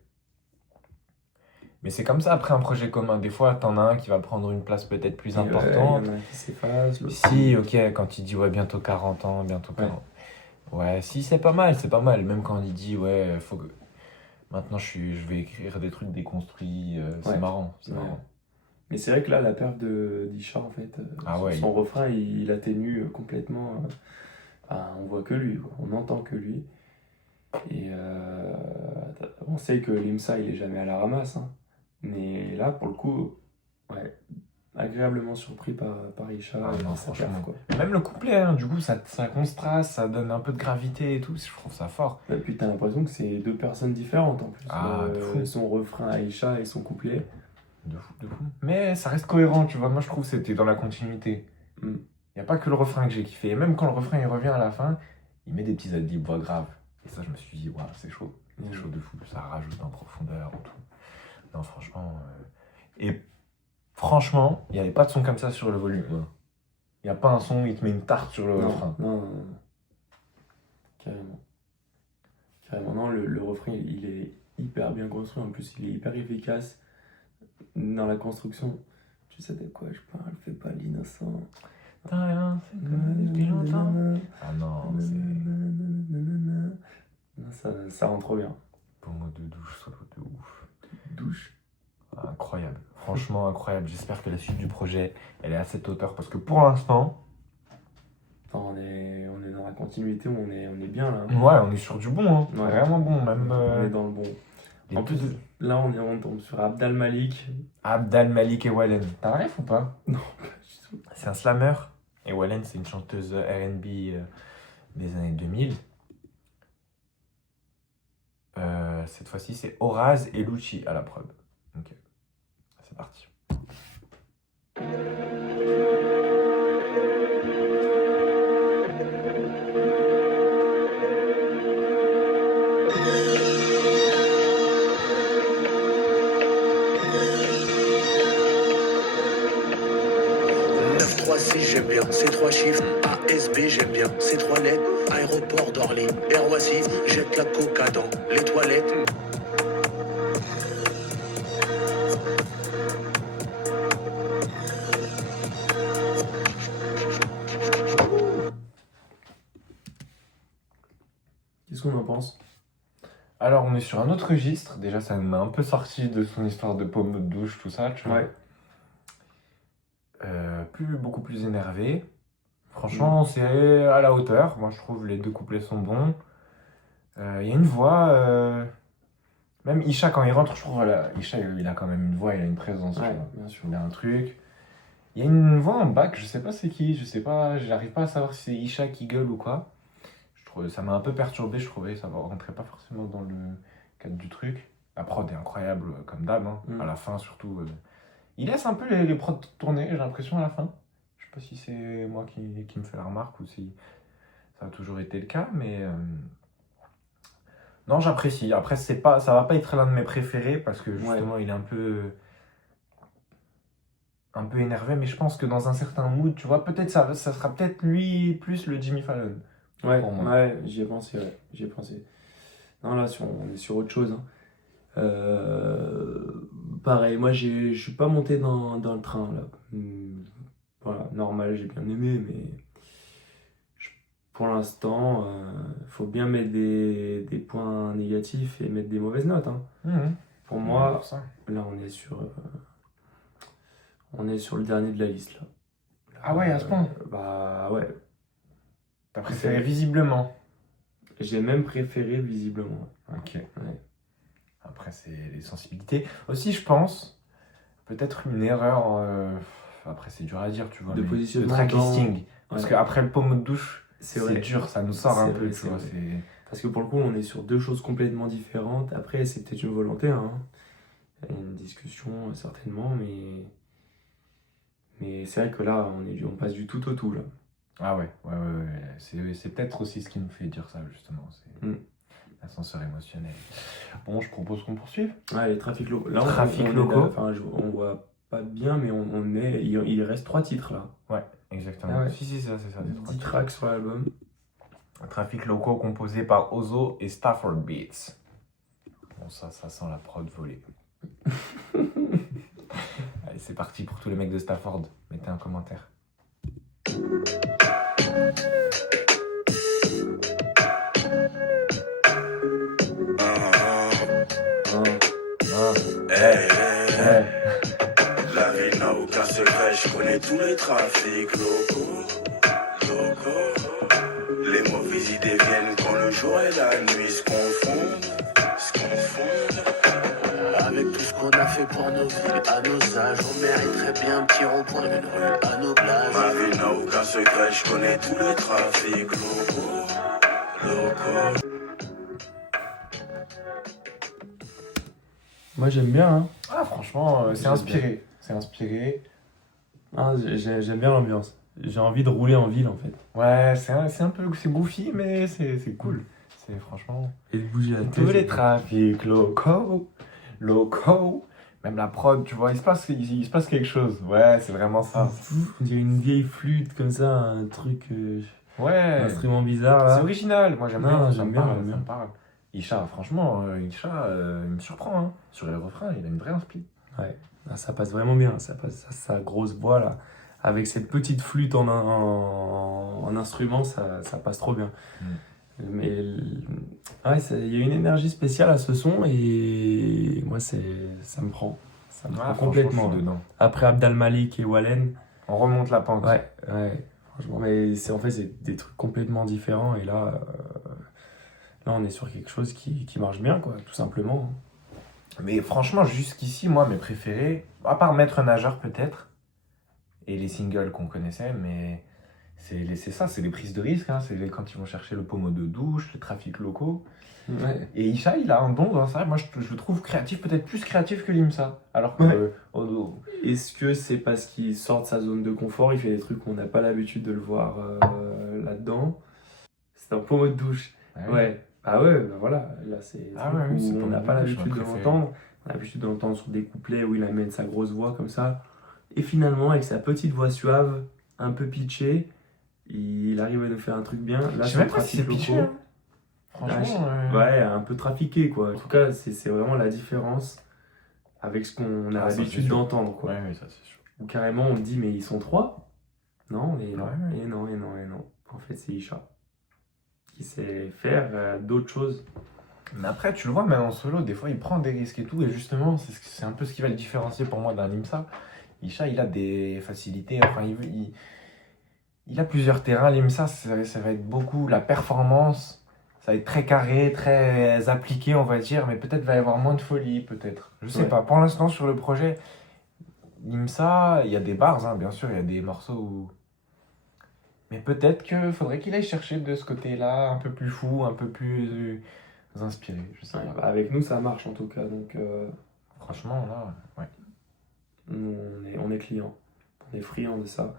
Mais c'est comme ça après un projet commun. Des fois, t'en as un qui va prendre une place peut-être plus Et ouais, importante. il y en a qui s'effacent, l'autre Si, qui- ok, quand il dit ouais, bientôt 40 ans, bientôt Ouais. 40. Ouais, si, c'est pas mal, c'est pas mal. Même quand il dit ouais, faut que. Maintenant, je vais écrire des trucs déconstruits. C'est Ouais. marrant, c'est Ouais. marrant. Mais c'est vrai que là, la perf d'Isha, en fait, Ah ouais, son refrain, il atténue complètement. On voit que lui, quoi. On n'entend que lui. Et on sait que Limsa, il est jamais à la ramasse, hein. Mais là, pour le coup, ouais, agréablement surpris par Isha Ah et non, par sa perf, franchement. quoi. Même le couplet, hein, du coup, ça contraste, ça donne un peu de gravité et tout. Je trouve ça fort. Et puis t'as l'impression que c'est deux personnes différentes en plus. Ah, de fou. Son refrain à Isha et son couplet. De fou, de fou. Mais ça reste cohérent, tu vois. Moi, je trouve que c'était dans la continuité. Mm. Il n'y a pas que le refrain que j'ai kiffé. Et même quand le refrain il revient à la fin, il met des petits adlibs voix grave. Et ça, je me suis dit, waouh, c'est chaud. C'est chaud de fou. Ça rajoute en profondeur et tout. Non, franchement. Et franchement, il n'y avait pas de son comme ça sur le volume 1. Il n'y a pas un son, il te met une tarte sur le refrain. Non. Carrément. Carrément. Non, le refrain, il est hyper bien construit. En plus, il est hyper efficace dans la construction. Tu sais de quoi je parle, fais pas l'innocent. Depuis longtemps. Ah non, c'est. Ça rend trop bien. Pommeau de douche, solo de ouf. Douche. Incroyable. Franchement incroyable. J'espère que la suite du projet, elle est à cette hauteur. Parce que pour l'instant, Enfin, on est dans la continuité, on est bien là. ouais, on est sur du bon. Hein. Ouais. Vraiment bon. Même. On est dans le bon. les En plus, deux- là, on tombe sur Abdal Malik. Abdal, Malik et Wallen. T'as un ref ou pas? Non, pas du tout. C'est un slammer. Et Wallen, c'est une chanteuse R&B des années 2000. Cette fois-ci, c'est Horaz et Lucci à la prod. Ok. C'est parti. J'aime bien, ces trois chiffres, ASB j'aime bien, ces trois lettres, aéroport port d'Orly. Et Roissy, jette la coca dans les toilettes. Qu'est-ce qu'on en pense? Alors, on est sur un autre registre. Déjà, ça m'a un peu sorti de son histoire de pommes de douche, tout ça, tu vois. Ouais. Beaucoup plus énervé. Franchement, c'est à la hauteur. Moi, je trouve les deux couplets sont bons. Il y a une voix. Même Isha, quand il rentre, je trouve, voilà, Isha, il a quand même une voix, il a une présence. Ouais, tu vois. bien sûr. Il a un truc. Il y a une voix en bac, je sais pas c'est qui, je sais pas, j'arrive pas à savoir si c'est Isha qui gueule ou quoi. Je trouve, ça m'a un peu perturbé, je trouvais, ça rentrait pas forcément dans le cadre du truc. La prod est incroyable, comme d'hab, hein. À la fin surtout. Il laisse un peu les prods tourner, j'ai l'impression, à la fin. Je sais pas si c'est moi qui me fais la remarque ou si ça a toujours été le cas, mais non, j'apprécie. Après, ça va pas être l'un de mes préférés parce que justement, il est un peu énervé, mais je pense que dans un certain mood, tu vois, peut-être ça sera peut-être lui plus le Jimmy Fallon. Ouais, pour moi. ouais, j'y ai pensé, ouais, j'y ai pensé. Non, là, on est sur autre chose, hein. Pareil, moi, je suis pas monté dans le train, là. Voilà, normal, j'ai bien aimé, mais pour l'instant, faut bien mettre des points négatifs et mettre des mauvaises notes, hein. Pour moi, ça. là, on est sur le dernier de la liste, là. Ah ouais, à ce point. Bah ouais. T'as préféré visiblement. J'ai même préféré visiblement. Ok. Ouais. Après, c'est les sensibilités. Aussi, je pense, peut-être une erreur. Après, c'est dur à dire, tu vois. De mais positionnement de track listing. Parce Ouais. qu'après le pommeau de douche, C'est c'est vrai. dur, ça nous sort C'est un vrai, peu, c'est tu vois. vrai. C'est... Parce que pour le coup, on est sur deux choses complètement différentes. Après, c'est peut-être une volonté, hein. Il y a une discussion, certainement, mais c'est vrai que là, on passe du tout au tout, là. Ah ouais. C'est peut-être aussi ce qui nous fait dire ça, justement. C'est l'ascenseur émotionnel. Bon, je propose qu'on poursuive. Ouais, les trafics locaux. Là, Trafics locaux. On voit pas bien, mais il reste 3 titres, là. Ouais, exactement. Ah ouais. Si, c'est ça, c'est ça. 10 tracks sur l'album. Trafics locaux composé par Ozo et Stafford Beats. Bon, ça sent la prod volée. Allez, c'est parti pour tous les mecs de Stafford. Mettez un commentaire. La ville n'a aucun secret, je connais tous les trafics locaux. Les mauvaises idées viennent quand le jour et la nuit se confondent. Avec tout ce qu'on a fait pour nos villes, à nos âges, on mériterait bien un petit rond-point, une rue à nos plages. Ma ville n'a aucun secret, je connais tous les trafics locaux. Moi, j'aime bien, hein. Ah, franchement, c'est J'aime inspiré. C'est inspiré. Ah, j'aime bien l'ambiance. J'ai envie de rouler en ville, en fait. Ouais, c'est un peu c'est goofy, mais c'est cool. C'est franchement. Et de bouger la Tous tête. les trafics locaux. Même la prod, tu vois, il se passe quelque chose. Ouais, c'est vraiment ça. On dirait une vieille flûte, comme ça, un truc... Ouais. un instrument bizarre, là. C'est original. Moi, j'aime Non, bien. j'aime bien, j'aime bien. Ça me parle. Isha, franchement, il me surprend. Hein. Sur les refrains, il a une vraie inspi. Ouais, là, ça passe vraiment bien. Ça passe sa grosse voix, là. Avec cette petite flûte en instrument, ça passe trop bien. Mais ouais, il y a une énergie spéciale à ce son et moi, ça me prend. Ça me prend complètement. Je suis dedans. Après Abdal Malik et Wallen. On remonte la pente. Ouais. Franchement, mais c'est des trucs complètement différents et là, on est sur quelque chose qui marche bien, quoi, tout simplement. Mais franchement, jusqu'ici, moi, mes préférés, à part Maître Nageur peut-être, et les singles qu'on connaissait, mais c'est ça, c'est les prises de risque, hein, c'est quand ils vont chercher le pommeau de douche, les trafics locaux. Ouais. Et Isha, il a un don dans ça, moi je le trouve créatif, peut-être plus créatif que Limsa. Alors que Est-ce que c'est parce qu'il sort de sa zone de confort, il fait des trucs qu'on n'a pas l'habitude de le voir là-dedans? C'est un pommeau de douche. Ouais. Ah ouais, bah voilà, là c'est des trucs où on n'a pas l'habitude de l'entendre. On a l'habitude de l'entendre sur des couplets où il amène sa grosse voix comme ça. Et finalement, avec sa petite voix suave, un peu pitchée, il arrive à nous faire un truc bien. Là, Je sais sur même le pas si c'est trafic pitché. locaux, Hein. Franchement, ouais, un peu trafiqué, quoi. En tout cas, c'est vraiment la différence avec ce qu'on a Ah, ça, c'est l'habitude sûr. d'entendre, quoi. Ouais, ça c'est sûr. Ou carrément, on me dit, mais ils sont 3? Non, et non, Ouais. et non, et non, et non. En fait, c'est Isha qui sait faire d'autres choses. Mais après, tu le vois, même en solo, des fois, il prend des risques et tout. Et justement, c'est un peu ce qui va le différencier pour moi d'un Limsa. Isha, il a des facilités. Enfin, il a plusieurs terrains. Limsa, ça va être beaucoup la performance. Ça va être très carré, très appliqué, on va dire. Mais peut-être va y avoir moins de folie, peut-être. Je sais Ouais. pas. Pour l'instant, sur le projet, Limsa, il y a des bars, hein, bien sûr. Il y a des morceaux où... Mais peut-être qu'il faudrait qu'il aille chercher de ce côté-là, un peu plus fou, un peu plus inspiré. Je sais Ouais, pas. bah, avec nous, ça marche en tout cas. Donc, Franchement, là, ouais. nous, on est clients. On est friands de ça.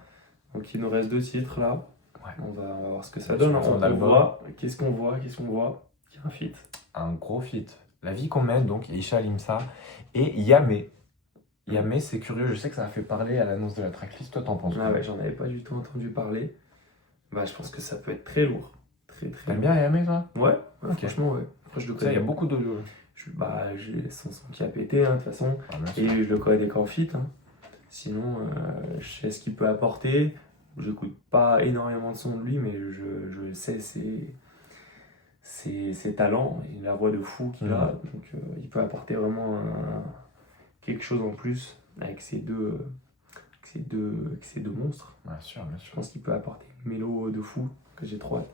Donc, il nous reste 2 titres là. Ouais. On va voir ce que ça Sur donne. la fin On d'album. voit. Qu'est-ce qu'on voit? Il y a un feat. Un gros feat. La vie qu'on mène, donc, Isha Limsa et Yamé. Yamé, c'est curieux, je sais que ça a fait parler à l'annonce de la tracklist. Toi, t'en penses Ah quoi? ouais, j'en avais pas du tout entendu parler. Bah, je pense que ça peut être très lourd. Très, très T'aimes lourd. bien Yamé, toi? Ouais, Ok. franchement, ouais. Après, je le Tu sais, il y a connais. beaucoup de. J'ai son son qui a pété, hein, de toute façon. Ah, bien sûr. Et je le connais qu'en feat. Hein. Sinon, je sais ce qu'il peut apporter. J'écoute pas énormément de sons de lui, mais je sais ses talents et la voix de fou qu'il a. Donc, il peut apporter vraiment quelque chose en plus avec ces deux monstres. Bien sûr, bien Je sûr. pense qu'il peut apporter une mélo de fou que j'ai trop hâte.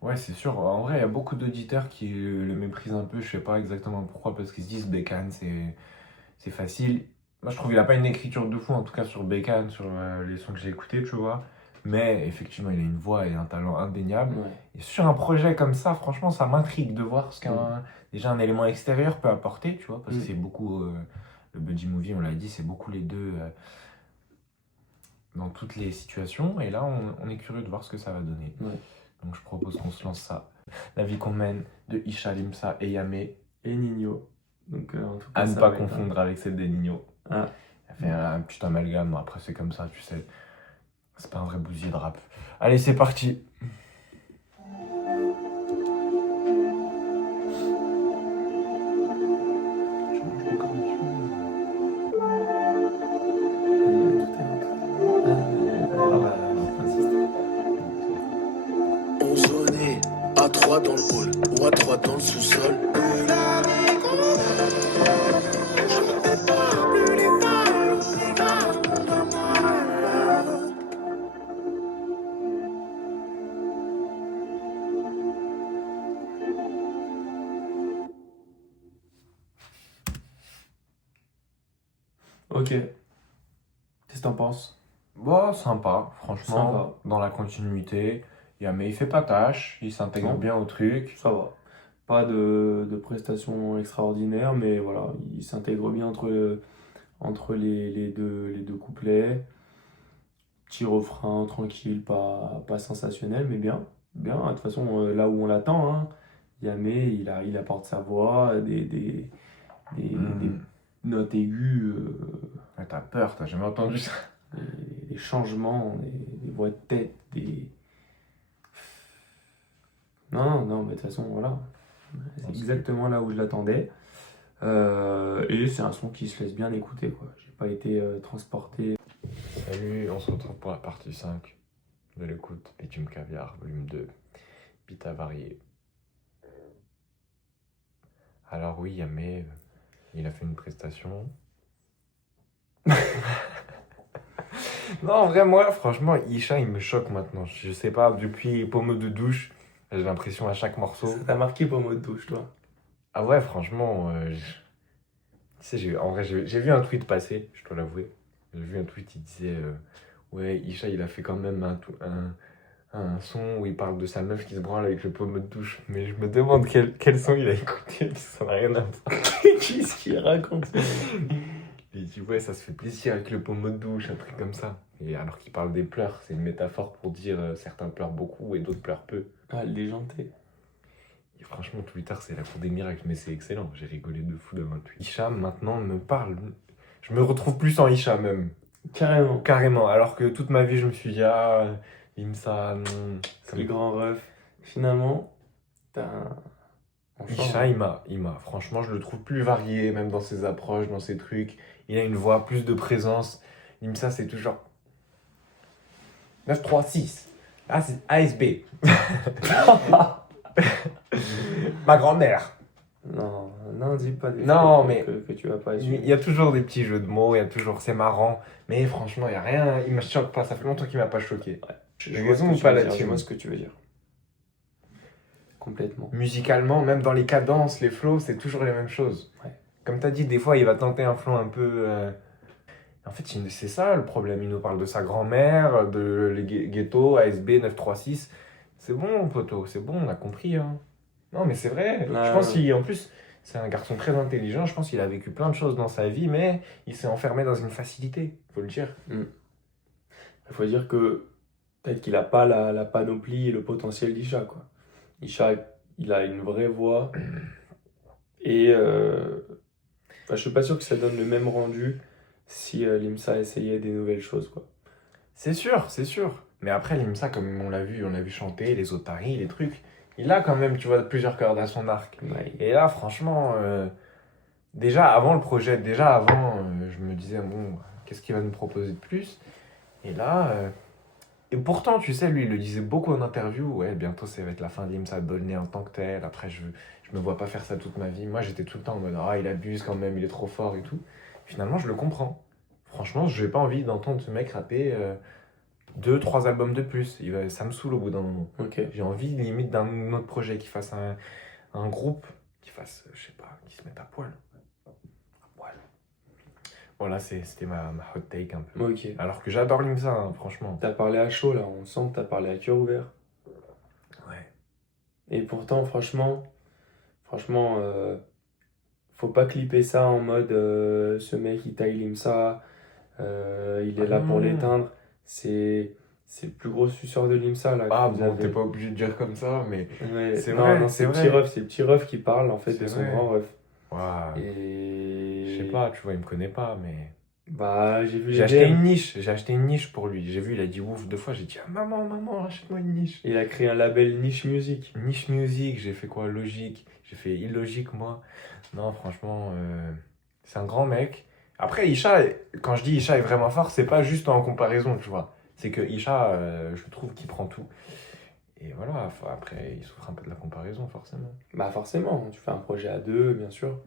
Ouais, c'est sûr. En vrai, il y a beaucoup d'auditeurs qui le méprisent un peu. Je sais pas exactement pourquoi, parce qu'ils se disent Bécane, c'est facile. Moi, je trouve qu'il a pas une écriture de fou, en tout cas sur Bécane, sur les sons que j'ai écoutés, tu vois. Mais effectivement, il a une voix et un talent indéniable. Ouais. Et sur un projet comme ça, franchement, ça m'intrigue de voir ce déjà un élément extérieur peut apporter, tu vois, parce que c'est beaucoup le buddy movie, on l'a dit, c'est beaucoup les deux dans toutes les situations. Et là, on est curieux de voir ce que ça va donner. Ouais. Donc, je propose qu'on se lance ça. La vie qu'on mène de Isha Limsa et Yamé, Et Nino. Donc, en tout cas, à ne ça pas va être un- confondre avec celle des Nino. Ah. Elle fait un petit amalgame, bon, après c'est comme ça, tu sais. C'est pas un vrai bousier de rap. Allez, c'est parti. On sonnait à 3 dans le hall ou à 3 dans le sous-sol. Ok. Qu'est-ce que t'en penses? Bon, sympa, franchement, Sympa. dans la continuité. Yamé, il fait pas tâche, il s'intègre Non. bien au truc. Ça va. Pas de prestations extraordinaires, mais voilà, il s'intègre bien entre les deux couplets. Petit refrain tranquille, pas sensationnel, mais bien. Bien, de toute façon, là où on l'attend, hein, Yamé, il apporte sa voix, des notes aiguës, Ouais, t'as peur, t'as jamais entendu ça. des changements, des voix de tête, Non, mais de toute façon, voilà. C'est exactement là où je l'attendais. Et c'est un son qui se laisse bien écouter, quoi. J'ai pas été transporté. Salut, on se retrouve pour la partie 5 de l'écoute Bitume Caviar, volume 2, beat avarié. Alors oui, Yamé, il a fait une prestation. Non, en vrai, moi, franchement, Isha, il me choque maintenant. Je sais pas, depuis Pommeau de douche, j'ai l'impression à chaque morceau. Ça t'a marqué pour mot de douche, toi? Ah ouais, franchement, tu sais, en vrai, j'ai vu un tweet passer, je dois l'avouer. J'ai vu un tweet, il disait ouais, Isha, il a fait quand même un son où il parle de sa meuf qui se branle avec le pommeau de douche. Mais je me demande quel son il a écouté, ça n'a rien à voir. Qu'est-ce qu'il raconte? Il dit ouais, ça se fait plaisir avec le pommeau de douche, un truc comme ça. Et alors qu'il parle des pleurs, c'est une métaphore pour dire certains pleurent beaucoup et d'autres pleurent peu. Ah, déjanté. Et franchement, Twitter, c'est la cour des miracles, mais c'est excellent. J'ai rigolé de fou devant le tweet. Isha, maintenant, me parle. Je me retrouve plus en Isha, même. Carrément. Carrément. Alors que toute ma vie, je me suis dit, ah, Limsa, C'est le grand ref. Finalement, on change. Isha, franchement, je le trouve plus varié, même dans ses approches, dans ses trucs. Il a une voix, plus de présence. Limsa, c'est toujours 936. Ah, c'est ASB. Ma grand-mère. Non, dis pas des Non, trucs mais que tu vas pas il assumer. y a toujours des petits jeux de mots, il y a toujours, c'est marrant. Mais franchement, il n'y a rien, il me choque pas. Ça fait longtemps qu'il m'a pas choqué. Je J'ai vois raison ce que ou tu pas veux dire, là-dessus? je vois ce que tu veux dire. Complètement. Musicalement, même dans les cadences, les flows, c'est toujours les mêmes choses. Ouais. Comme tu as dit, des fois, il va tenter un flow un peu. En fait, c'est ça le problème. Il nous parle de sa grand-mère, de les ghettos, ASB 936. C'est bon, poteau, c'est bon, on a compris. Hein. Non, mais c'est vrai. Ouais, Je pense ouais. qu'en plus, c'est un garçon très intelligent. Je pense qu'il a vécu plein de choses dans sa vie, mais il s'est enfermé dans une facilité, faut le dire. Il faut dire que peut-être qu'il n'a pas la panoplie et le potentiel d'Isha, quoi. Isha, il a une vraie voix et je suis pas sûr que ça donne le même rendu si Limsa essayait des nouvelles choses, quoi. C'est sûr, c'est sûr. Mais après, Limsa, comme on l'a vu chanter, les otaries, les trucs, il a quand même, tu vois, plusieurs cordes à son arc. Ouais. Et là, franchement, déjà avant le projet, je me disais, bon, qu'est-ce qu'il va nous proposer de plus? Et là, et pourtant, tu sais, lui, il le disait beaucoup en interview, ouais, bientôt ça va être la fin de Limsa Bolnay en tant que tel, après je me vois pas faire ça toute ma vie. Moi, j'étais tout le temps en mode, ah, il abuse quand même, il est trop fort et tout. Finalement, je le comprends. Franchement, j'ai pas envie d'entendre ce mec rapper 2-3 albums de plus. Ça me saoule au bout d'un moment. Ok. J'ai envie limite d'un autre projet qui fasse un groupe, qui fasse, je sais pas, qui se mette à poil. À poil. Voilà, c'était ma hot take un peu. Ok. Alors que j'adore Limsa, hein, franchement. T'as parlé à chaud, là. On sent que t'as parlé à cœur ouvert. Ouais. Et pourtant, franchement, faut pas clipper ça en mode ce mec il taille Limsa, il est Ah là pour non. l'éteindre. C'est le plus gros suceur de Limsa là. Ah que vous bon, avez. t'es pas obligé de dire comme ça, mais Ouais, c'est non, vrai, non, c'est c'est vrai. le petit ref qui parle en fait C'est de son vrai. grand ref. Waouh. Et Je sais pas, tu vois, il me connaît pas, mais. bah j'ai vu J'ai les acheté DM. j'ai acheté une niche pour lui. J'ai vu, il a dit ouf 2 fois. J'ai dit, ah, maman, achète-moi une niche. Il a créé un label Niche Music. Niche musique, j'ai fait quoi? Logique. J'ai fait illogique, moi. Non, franchement, c'est un grand mec. Après, Isha, quand je dis Isha est vraiment fort, c'est pas juste en comparaison, tu vois. C'est que Isha, je trouve qu'il prend tout. Et voilà, après, il souffre un peu de la comparaison, forcément. Bah forcément, tu fais un projet à deux, bien sûr.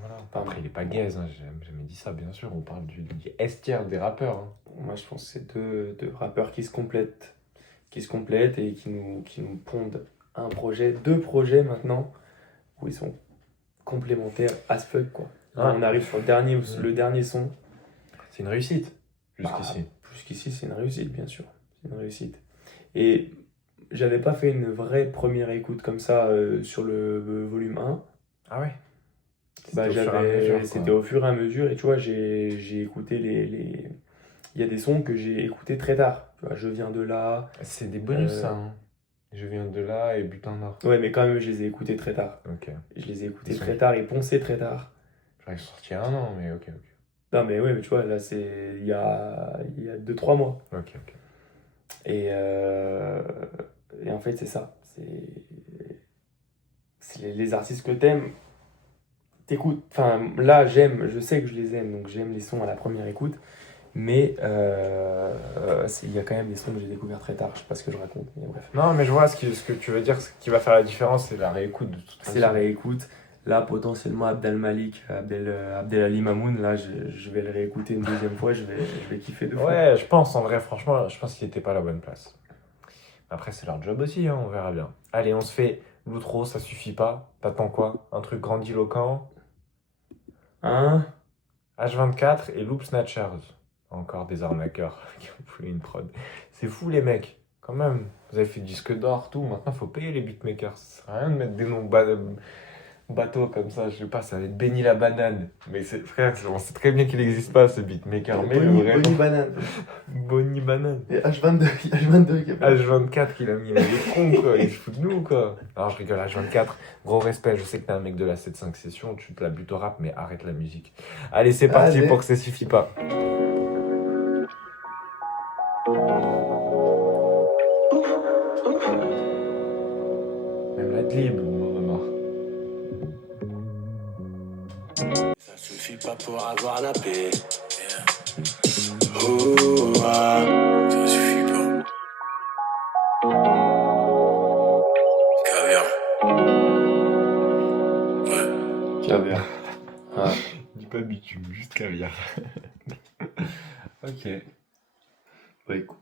Voilà. Après, il est pas gaze, hein, j'ai jamais dit ça, bien sûr. On parle du S-tier des rappeurs. Hein. Moi je pense que c'est deux rappeurs qui se complètent et qui nous pondent un projet, deux projets maintenant, où ils sont complémentaires as fuck quoi. Là, Ah. on arrive sur le dernier son. C'est une réussite, Bah, jusqu'ici. Jusqu'ici, c'est une réussite, bien sûr. C'est une réussite. Et j'avais pas fait une vraie première écoute comme ça sur le volume 1. Ah ouais? Bah, C'était au fur et à mesure, quoi. c'était au fur et à mesure. Et tu vois, j'ai écouté il y a des sons que j'ai écoutés très tard. Tu vois, Je viens de là. C'est des bonus, Euh, ça. Hein. Je viens de là et Butin Nord. Ouais, mais quand même, je les ai écoutés très tard. Ok. Je les ai écoutés Ils sont- très tard et poncés très tard. J'aurais sorti il y a 1 an, mais ok. Non, mais ouais, mais tu vois, là, il y a 2-3 mois. Ok. Et en fait, c'est ça. C'est les artistes que t'aimes. T'écoutes. Enfin, là, je sais que je les aime, donc j'aime les sons à la première écoute. Mais il y a quand même des sons que j'ai découverts très tard. Je sais pas ce que je raconte, mais bref. Non, mais je vois ce que tu veux dire. Ce qui va faire la différence, c'est la réécoute de toute façon. C'est la réécoute. Là, potentiellement, Abdel Malik, Abdelali Mamoun, là, je vais le réécouter une deuxième fois. Je vais kiffer 2 fois. Ouais, je pense en vrai, franchement, je pense qu'il était pas à la bonne place. Après, c'est leur job aussi, hein, on verra bien. Allez, on se fait l'outro, ça suffit pas. T'attends quoi? Un truc grandiloquent? Hein? H24 et Loop Snatchers. Encore des arnaqueurs qui ont pris une prod. C'est fou les mecs, quand même. Vous avez fait disque d'or, tout. Maintenant, faut payer les beatmakers. Ça sert à rien de mettre des noms bateaux comme ça. Je sais pas, ça va être Benny la banane. Mais frère, on sait très bien qu'il n'existe pas ce beatmaker. Mais Bonnie Banane. Bonnie banane. Et H22 qui a H24 qu'il a mis, mais il est con quoi, il se fout de nous quoi. Alors je rigole, H24, gros respect, je sais que t'es un mec de la 7-5 session, tu te la butes au rap, mais arrête la musique. Allez, c'est parti Allez. pour que ça suffit pas. libre, maman. Ça suffit pas pour avoir la paix. Oh, ah, ça suffit pas. Caviar. Ouais. Caviar. Ah. Dis pas bitume, juste caviar. Ok. Bah écoute,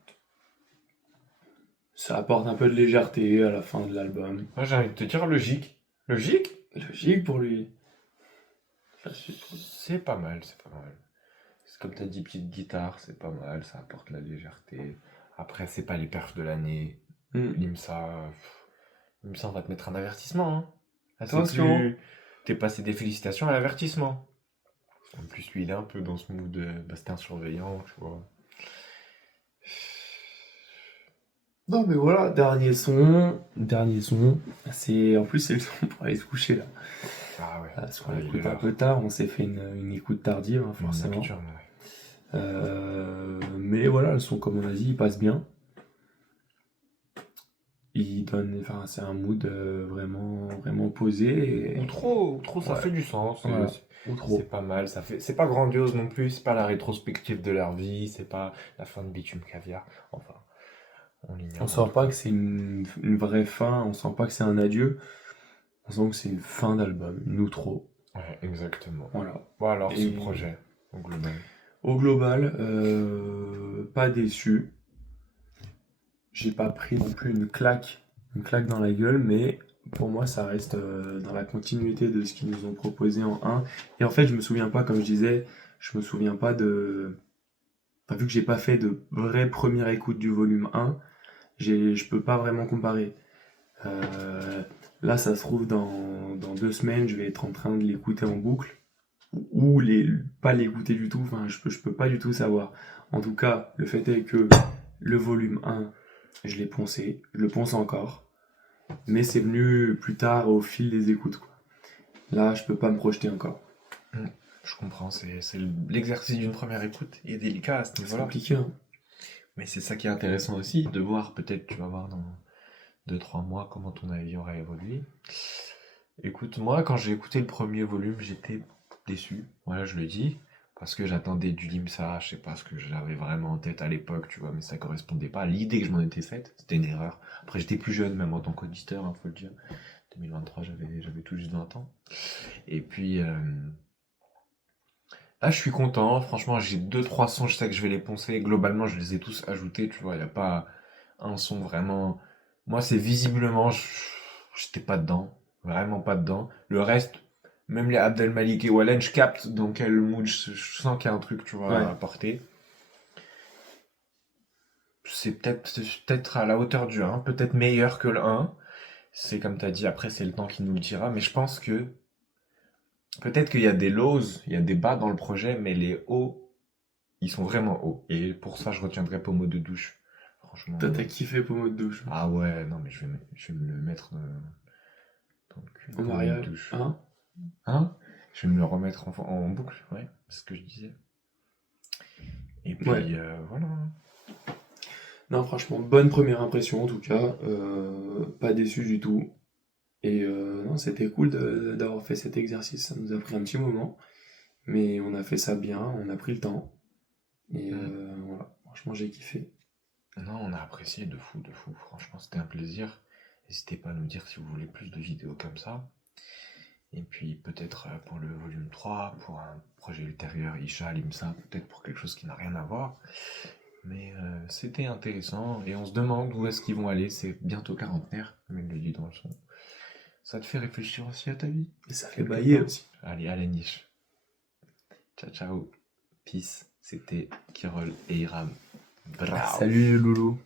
ça apporte un peu de légèreté à la fin de l'album. Moi j'ai envie de te dire logique. Logique? Logique pour lui. C'est pas mal, c'est pas mal. C'est comme t'as dit, petite guitare, c'est pas mal, ça apporte la légèreté. Après, c'est pas les perfs de l'année. Limsa, on va te mettre un avertissement. Hein. Là, c'est Attention. plus- T'es passé des félicitations à l'avertissement. En plus, lui, il est un peu dans ce mood de c'était un surveillant, tu vois. Non mais voilà, dernier son. C'est en plus c'est le son pour aller se coucher là. Ah ouais. Parce qu'on Ouais, il est l'écoute un l'heure. peu tard, on s'est fait une écoute tardive hein, forcément. Nocturne, ouais. Mais voilà, le son comme on a dit, il passe bien. Il donne, enfin c'est un mood vraiment posé. Ou trop, ça Ouais. fait du sens. Voilà. Ou trop. C'est pas mal, c'est pas grandiose non plus, c'est pas la rétrospective de leur vie, c'est pas la fin de Bitume Caviar. Enfin, on l'ignore. On sent pas que c'est une vraie fin, on sent pas que c'est un adieu. On sent que c'est une fin d'album, une outro. Ouais, exactement. Voilà. Bon alors, Et- ce projet, au global. Au global, pas déçu. J'ai pas pris non plus une claque dans la gueule, mais pour moi, ça reste dans la continuité de ce qu'ils nous ont proposé en 1. Et en fait, je me souviens pas, comme je disais, je me souviens pas de. Enfin, vu que j'ai pas fait de vraie première écoute du volume 1, je peux pas vraiment comparer. Là, ça se trouve, dans 2 semaines, je vais être en train de l'écouter en boucle. Ou pas l'écouter du tout, enfin, je peux pas du tout savoir. En tout cas, le fait est que le volume 1, je l'ai poncé, je le ponce encore, mais c'est venu plus tard au fil des écoutes, quoi. Là, je peux pas me projeter encore. Je comprends, l'exercice d'une première écoute est délicat à ce C'est niveau-là. compliqué, hein. Mais c'est ça qui est intéressant aussi, de voir, peut-être tu vas voir dans 2-3 mois comment ton avis aura évolué. Écoute, moi quand j'ai écouté le premier volume, j'étais déçu, voilà je le dis, parce que j'attendais du Limsa, je sais pas ce que j'avais vraiment en tête à l'époque, tu vois, mais ça correspondait pas à l'idée que je m'en étais faite, c'était une erreur. Après j'étais plus jeune même en tant qu'auditeur, hein, faut le dire. 2023 j'avais tout juste 20 ans. Et puis là, je suis content. Franchement, j'ai 2-3 sons, je sais que je vais les poncer. Globalement, je les ai tous ajoutés, tu vois. Il n'y a pas un son vraiment. Moi, c'est visiblement, j'étais pas dedans. Vraiment pas dedans. Le reste, même les Abdel Malik et Wallen, je capte dans quel mood je sens qu'il y a un truc, tu vois, Ouais. à apporter. C'est peut-être à la hauteur du 1, peut-être meilleur que le 1. C'est comme tu as dit, après, c'est le temps qui nous le dira. Mais je pense que peut-être qu'il y a des lows, il y a des bas dans le projet, mais les hauts, ils sont vraiment hauts. Et pour ça, je retiendrai Pommeau de douche. Franchement. Toi, t'as kiffé Pommeau de douche. Ah ouais, non, mais je vais me le mettre dans le cul. Au Pommeau de mariage, douche. hein? Hein? Je vais me le remettre en boucle, ouais, c'est ce que je disais. Et puis, Ouais. voilà. Non, franchement, bonne première impression en tout cas. Pas déçu du tout. Et non, c'était cool d'avoir fait cet exercice. Ça nous a pris un petit moment. Mais on a fait ça bien, on a pris le temps. Et voilà, franchement, j'ai kiffé. Non, on a apprécié de fou. Franchement, c'était un plaisir. N'hésitez pas à nous dire si vous voulez plus de vidéos comme ça. Et puis peut-être pour le volume 3, pour un projet ultérieur, Isha, Limsa, peut-être pour quelque chose qui n'a rien à voir. Mais c'était intéressant et on se demande où est-ce qu'ils vont aller. C'est bientôt quarantenaire, comme il le dit dans le son. Ça te fait réfléchir aussi à ta vie. Et ça fait bailler aussi. Allez, à la niche. Ciao, ciao. Peace. C'était Kirol et Iram. Bravo. Salut Loulou.